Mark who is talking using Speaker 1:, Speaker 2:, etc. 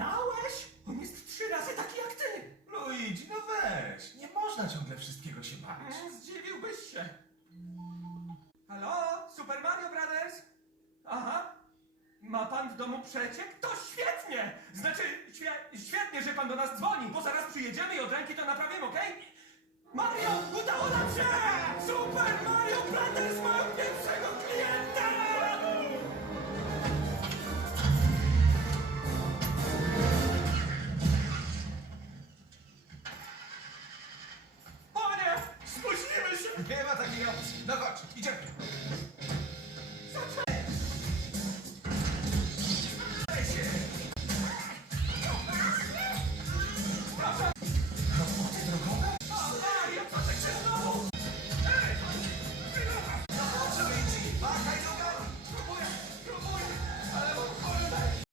Speaker 1: Oszalałeś? On jest trzy razy taki jak ty!
Speaker 2: Luigi, no weź. Nie można ciągle wszystkiego się bać.
Speaker 1: Mm, Zdziwiłbyś się. Halo? Super Mario Brothers? Aha. Ma pan w domu przeciek? To świetnie! Znaczy, świe świetnie, że pan do nas dzwoni, bo zaraz przyjedziemy i od ręki to naprawimy, okej? Mario, udało nam się! Nie ma takiej opcji. No chodź, idziemy.